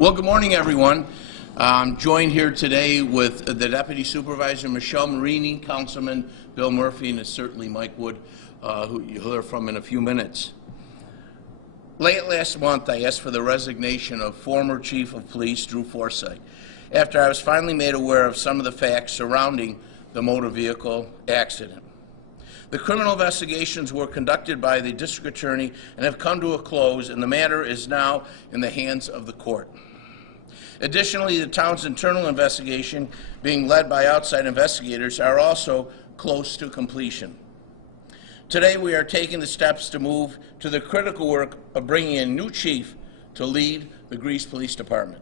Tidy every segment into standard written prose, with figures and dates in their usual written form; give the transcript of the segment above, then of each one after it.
Well, good morning, everyone. I'm joined here today with the Deputy Supervisor, Michelle Marini, Councilman Bill Murphy, and certainly Mike Wood, who you'll hear from in a few minutes. Late last month, I asked for the resignation of former Chief of Police Drew Forsythe after I was finally made aware of some of the facts surrounding the motor vehicle accident. The criminal investigations were conducted by the District Attorney and have come to a close, and the matter is now in the hands of the court. Additionally, the town's internal investigation, being led by outside investigators, are also close to completion. Today, we are taking the steps to move to the critical work of bringing in a new chief to lead the Greece Police Department.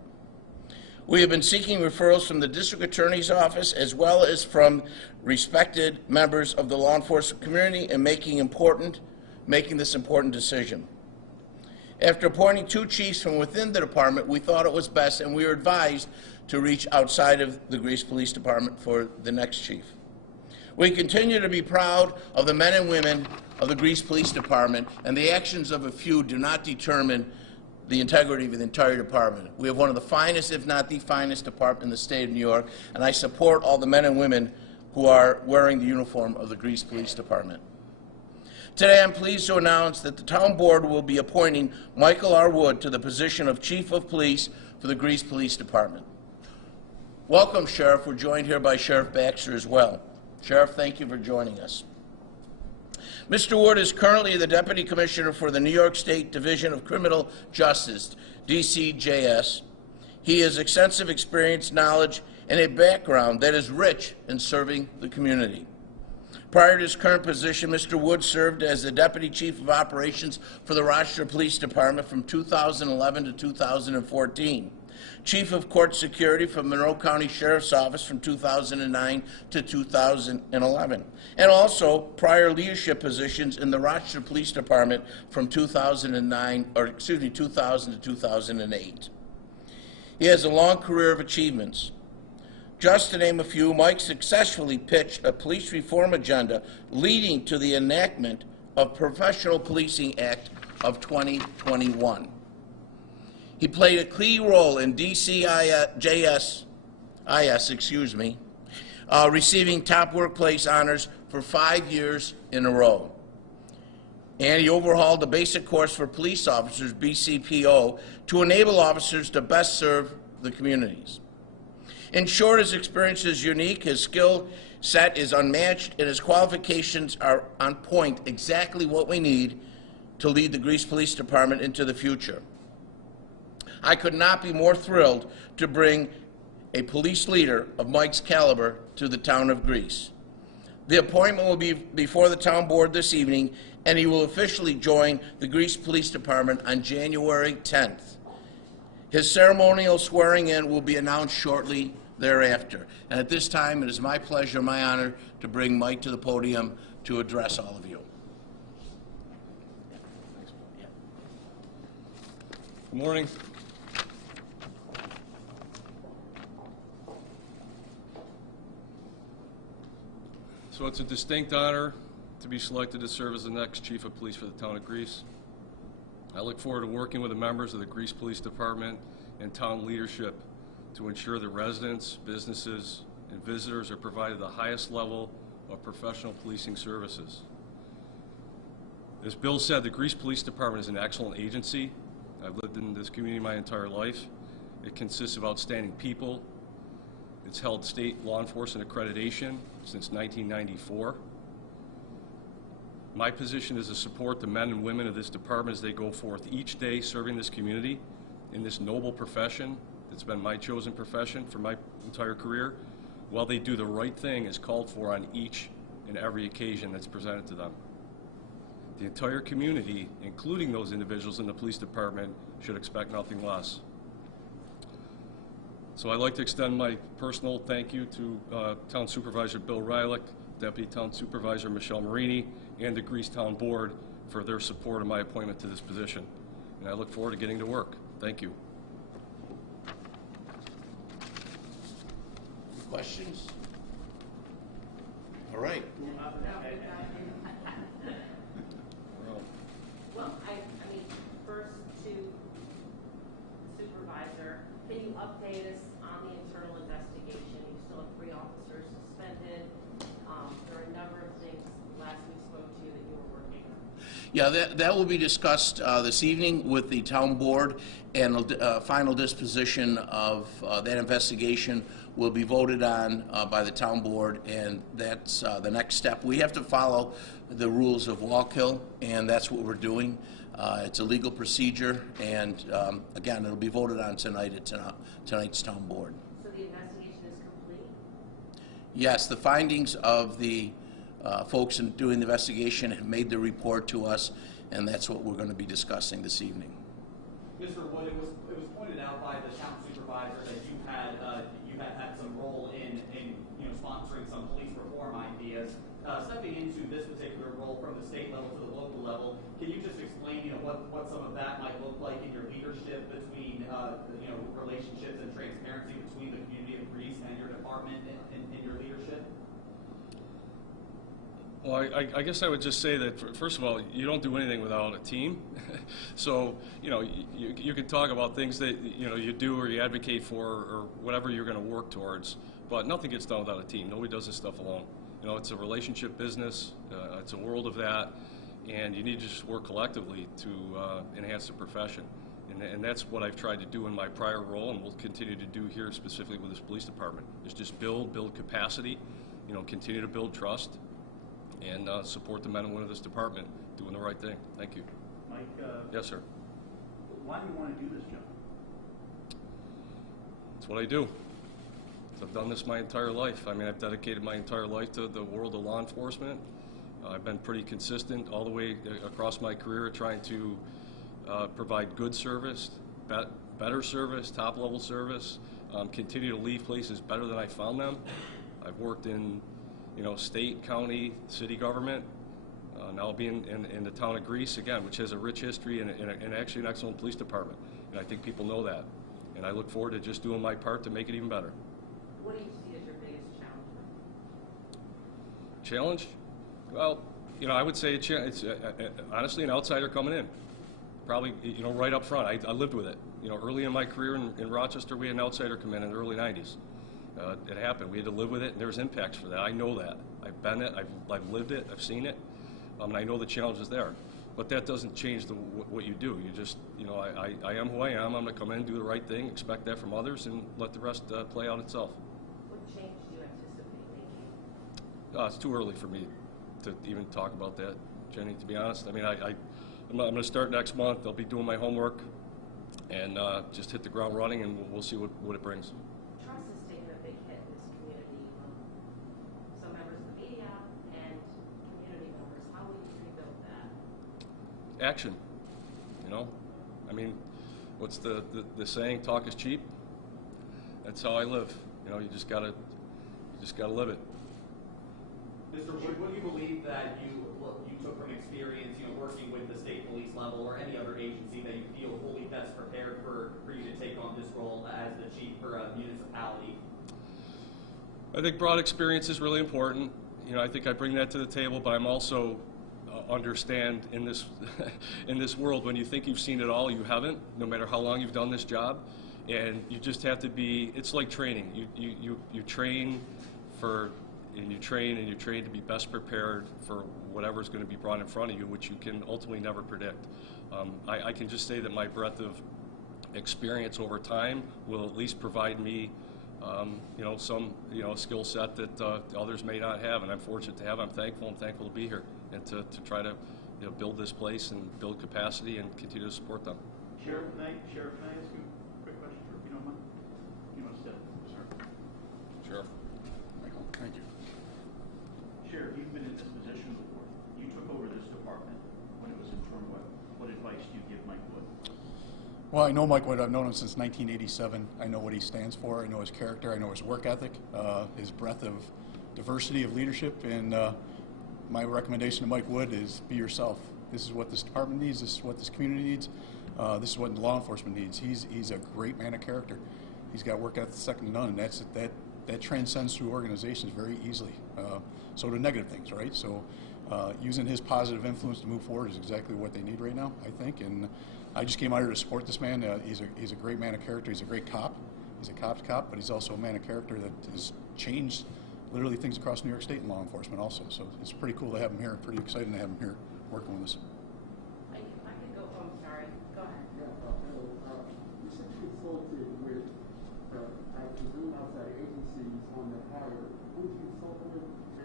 We have been seeking referrals from the District Attorney's Office as well as from respected members of the law enforcement community in making this important decision. After appointing two chiefs from within the department, we thought it was best, and we were advised to reach outside of the Greece Police Department for the next chief. We continue to be proud of the men and women of the Greece Police Department, and the actions of a few do not determine the integrity of the entire department. We have one of the finest, if not the finest, department in the state of New York, and I support all the men and women who are wearing the uniform of the Greece Police Department. Today, I'm pleased to announce that the Town Board will be appointing Michael R. Wood to the position of Chief of Police for the Greece Police Department. Welcome, Sheriff. We're joined here by Sheriff Baxter as well. Sheriff, thank you for joining us. Mr. Wood is currently the Deputy Commissioner for the New York State Division of Criminal Justice, DCJS. He has extensive experience, knowledge, and a background that is rich in serving the community. Prior to his current position, Mr. Wood served as the Deputy Chief of Operations for the Rochester Police Department from 2011 to 2014, Chief of Court Security for Monroe County Sheriff's Office from 2009 to 2011, and also prior leadership positions in the Rochester Police Department from 2000 to 2008. He has a long career of achievements. Just to name a few, Mike successfully pitched a police reform agenda leading to the enactment of Professional Policing Act of 2021. He played a key role in DCJS, receiving top workplace honors for 5 years in a row. And he overhauled the basic course for police officers, BCPO, to enable officers to best serve the communities. In short, his experience is unique, his skill set is unmatched, and his qualifications are on point, exactly what we need to lead the Greece Police Department into the future. I could not be more thrilled to bring a police leader of Mike's caliber to the town of Greece. The appointment will be before the town board this evening, and he will officially join the Greece Police Department on January 10th. His ceremonial swearing in will be announced shortly thereafter. And at this time, it is my pleasure, my honor, to bring Mike to the podium to address all of you. Good morning. So it's a distinct honor to be selected to serve as the next Chief of Police for the town of Greece. I look forward to working with the members of the Greece Police Department and town leadership to ensure that residents, businesses, and visitors are provided the highest level of professional policing services. As Bill said, the Greece Police Department is an excellent agency. I've lived in this community my entire life. It consists of outstanding people. It's held state law enforcement accreditation since 1994. My position is to support the men and women of this department as they go forth each day serving this community in this noble profession that's been my chosen profession for my entire career, while they do the right thing as called for on each and every occasion that's presented to them. The entire community, including those individuals in the police department, should expect nothing less. So I'd like to extend my personal thank you to Town Supervisor Bill Rylick, Deputy Town Supervisor Michelle Marini, and the Greece Town Board for their support of my appointment to this position. And I look forward to getting to work. Thank you. Questions? All right. Well, I mean, first to Supervisor, Can you update us on the internal investigation? You still have 3 officers suspended. There are a number of things last we spoke to you that you were working on. Yeah, that will be discussed this evening with the town board, and final disposition of that investigation will be voted on by the town board, and that's the next step. We have to follow the rules of Wallkill, and that's what we're doing. It's a legal procedure, and again, it'll be voted on tonight at tonight's town board. So the investigation is complete? Yes, the findings of the folks in doing the investigation have made the report to us, and that's what we're going to be discussing this evening. Mr. Wood, it was pointed out by the town supervisor that you had some role in sponsoring some police reform ideas. Stepping into this particular role from the state level to the local level, can you just explain what some of that might look like in your leadership between relationships and transparency between the community of Greece and your department in your leadership? Well, I guess I would just say that, first of all, you don't do anything without a team. So, you can talk about things that, you do or you advocate for or whatever you're going to work towards, but nothing gets done without a team. Nobody does this stuff alone. It's a relationship business. It's a world of that, and you need to just work collectively to enhance the profession. And that's what I've tried to do in my prior role, and will continue to do here specifically with this police department, is just build capacity, continue to build trust, and support the men and women of this department doing the right thing. Thank you. Mike? Yes, sir. Why do you want to do this job? That's what I do. I've done this my entire life. I mean, I've dedicated my entire life to the world of law enforcement. I've been pretty consistent all the way across my career trying to provide good service, better service, top-level service, continue to leave places better than I found them. I've worked in state, county, city government, now being in the town of Greece, again, which has a rich history and actually an excellent police department. And I think people know that. And I look forward to just doing my part to make it even better. What do you see as your biggest challenge? Challenge? Well, I would say it's honestly an outsider coming in. Probably, right up front. I lived with it. Early in my career in Rochester, we had an outsider come in the early 90s. It happened. We had to live with it, and there's impacts for that. I know that. I've been it. I've lived it. I've seen it. And I know the challenge is there. But that doesn't change what you do. You just, I am who I am. I'm going to come in, do the right thing, expect that from others, and let the rest play out itself. What change do you anticipate making? It's too early for me to even talk about that, Jenny, to be honest. I mean, I'm going to start next month. I'll be doing my homework and just hit the ground running, and we'll see what it brings. Trust has taken a big hit in this community. Some members of the media and community members. How will you rebuild that? Action. I mean, what's the saying? Talk is cheap. That's how I live. You just gotta live it. Mr. Wood, what do you believe that you took from experience, working with the state police level or any other agency that you feel fully best prepared for you to take on this role as the chief for a municipality? I think broad experience is really important. I think I bring that to the table, but I'm also understand in this in this world, when you think you've seen it all, you haven't, no matter how long you've done this job. And you just have to be, it's like training. You train for, and you train to be best prepared for whatever's going to be brought in front of you, which you can ultimately never predict. I can just say that my breadth of experience over time will at least provide me some skill set that others may not have, and I'm fortunate to have. I'm thankful to be here and to try to build this place and build capacity and continue to support them. Sheriff, can I ask you a quick question, if you don't mind? You want to step, sir? Sure. Michael, thank you. Sheriff, you've been in this position before. You took over this department when it was in turmoil. What advice do you give Mike Wood? Well, I know Mike Wood. I've known him since 1987. I know what he stands for. I know his character. I know his work ethic, his breadth of diversity of leadership. And my recommendation to Mike Wood is be yourself. This is what this department needs. This is what this community needs. This is what law enforcement needs. He's a great man of character. He's got work ethic second to none, and that transcends through organizations very easily. So to negative things, right? So using his positive influence to move forward is exactly what they need right now, I think. And I just came out here to support this man. He's a great man of character. He's a great cop. He's a cop's cop, but he's also a man of character that has changed literally things across New York State in law enforcement also. So it's pretty cool to have him here. Pretty exciting to have him here working with us. I could go, oh, I'm sorry, go ahead. You said you consulted with, I presume, outside agencies on the hire. Who did you consult with,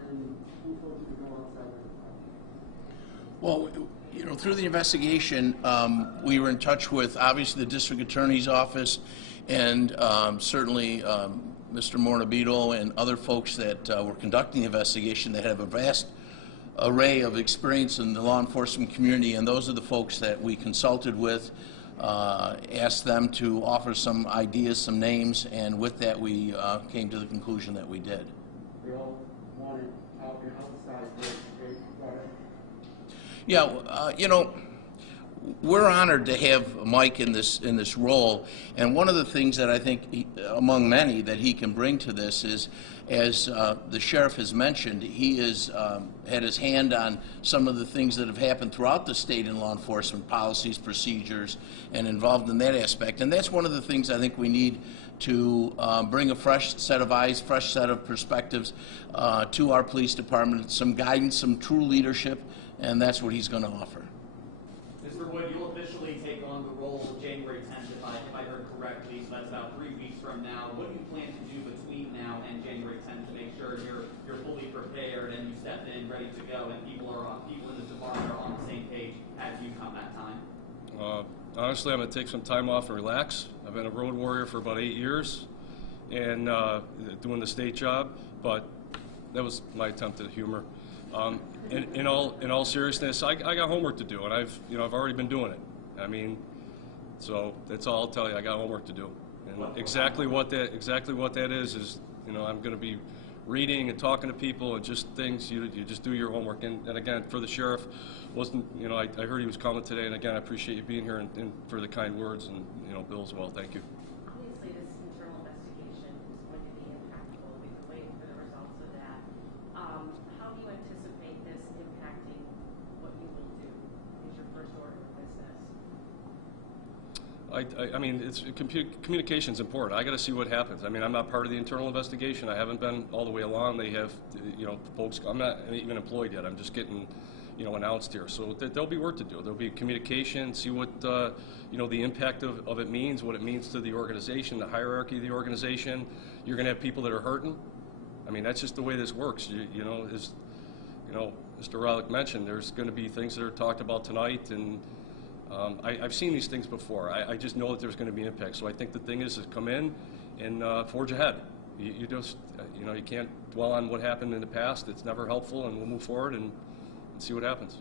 and who told you to go outside the hire? Well, you know, through the investigation, we were in touch with, obviously, the district attorney's office, and certainly Mr. Mornabito and other folks that were conducting the investigation that have a vast array of experience in the law enforcement community, and those are the folks that we consulted with, asked them to offer some ideas, some names, and with that we came to the conclusion that we did. They all wanted outside the product. Yeah, you know, we're honored to have Mike in this role, and one of the things that I think, among many, that he can bring to this is, as the sheriff has mentioned, he has had his hand on some of the things that have happened throughout the state in law enforcement, policies, procedures, and involved in that aspect. And that's one of the things I think we need to bring a fresh set of eyes, fresh set of perspectives to our police department, some guidance, some true leadership, and that's what he's going to offer. Mr. Wood, you'll officially take on the role January 10th, if I heard correctly, so that's about 3 weeks from now. What do you plan to do between now and January 10th to make sure you're fully prepared and you step in ready to go and people in the department are on the same page as you come that time? Honestly, I'm going to take some time off and relax. I've been a road warrior for about 8 years and doing the state job, but that was my attempt at humor. In all seriousness, I got homework to do, and I've already been doing it. I mean, so that's all I'll tell you. I got homework to do, and exactly what that is, you know, I'm going to be reading and talking to people and just things. You just do your homework, and again, for the sheriff, I heard he was coming today, and again, I appreciate you being here and for the kind words, and Bill as well. Thank you. Obviously, this internal investigation is going to be impactful. We've been waiting for the results of that. How do you anticipate this impacting what you will do? Is your first order of business? I mean, communication's important. I got to see what happens. I mean, I'm not part of the internal investigation. I haven't been all the way along. They have, folks. I'm not even employed yet. I'm just getting, announced here. So there'll be work to do. There'll be communication. See what the impact of it means, what it means to the organization, the hierarchy of the organization. You're going to have people that are hurting. I mean, that's just the way this works. As Mr. Rollick mentioned, there's going to be things that are talked about tonight, and I've seen these things before. I just know that there's going to be an impact. So I think the thing is to come in and forge ahead. You just, you can't dwell on what happened in the past. It's never helpful, and we'll move forward and see what happens.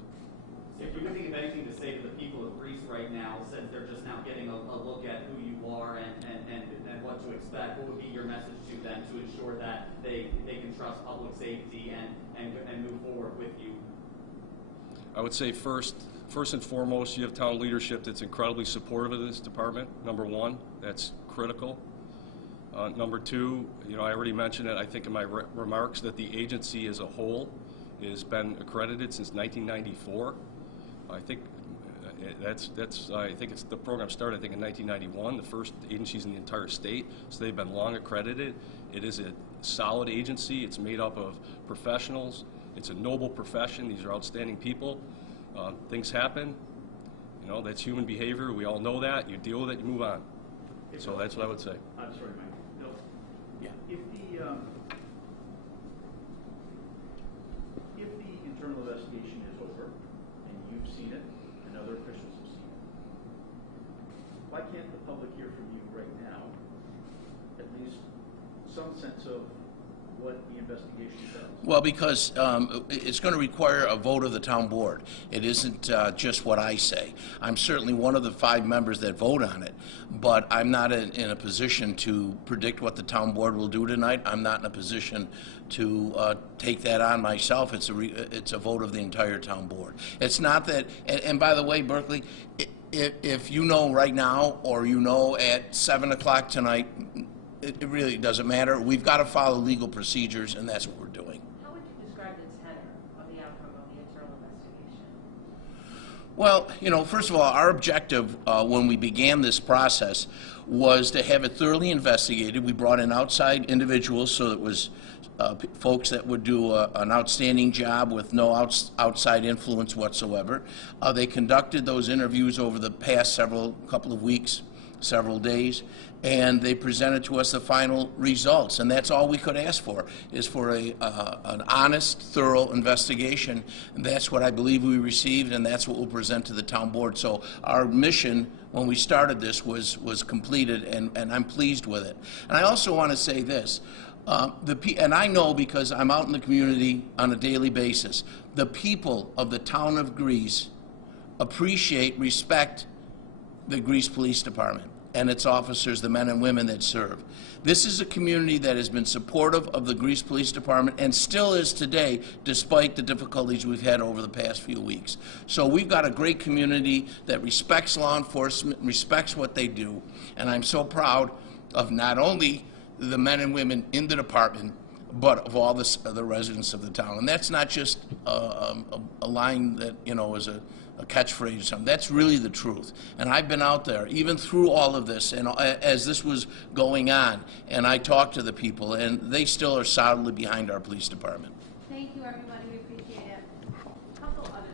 If you could think of anything to say to the people of Greece right now, since they're just now getting a look at who you are and what to expect, what would be your message to them to ensure that they can trust public safety and move forward with you? I would say first and foremost, you have town leadership that's incredibly supportive of this department. Number one, that's critical. Number two, I already mentioned it, I think in my remarks, that the agency as a whole has been accredited since 1994. I think the program started, in 1991, the first agencies in the entire state, so they've been long accredited. It is a solid agency. It's made up of professionals. It's a noble profession. These are outstanding people. Things happen. That's human behavior. We all know that. You deal with it, you move on. So that's what I would say. I'm sorry, Mike. Bill? Yeah. If the internal investigation is over, and you've seen it, and other officials have seen it, why can't the public hear from you right now at least some sense of what the investigation does? Well, because it's going to require a vote of the town board. It isn't just what I say. I'm certainly one of the 5 members that vote on it, but I'm not in a position to predict what the town board will do tonight. I'm not in a position to take that on myself. It's a vote of the entire town board. It's not that, and by the way, Berkeley, if you know right now, or at 7 o'clock tonight, it really doesn't matter. We've got to follow legal procedures, and that's what we're doing. How would you describe the tenor of the outcome of the internal investigation? Well, you know, first of all, our objective when we began this process was to have it thoroughly investigated. We brought in outside individuals, so it was folks that would do an outstanding job with no outside influence whatsoever. They conducted those interviews over the past couple of weeks, several days, and they presented to us the final results. And that's all we could ask for, is for an honest, thorough investigation. And that's what I believe we received, and that's what we'll present to the town board. So our mission when we started this was completed, and I'm pleased with it. And I also want to say this. And I know, because I'm out in the community on a daily basis, the people of the town of Greece appreciate, respect the Greece Police Department and its officers, the men and women that serve. This is a community that has been supportive of the Greece Police Department and still is today, despite the difficulties we've had over the past few weeks. So we've got a great community that respects law enforcement, respects what they do, and I'm so proud of not only the men and women in the department, but of all the residents of the town. And that's not just a line that, you know, is a catchphrase or something. That's really the truth. And I've been out there, even through all of this, and as this was going on, and I talked to the people, and they still are solidly behind our police department. Thank you, everybody.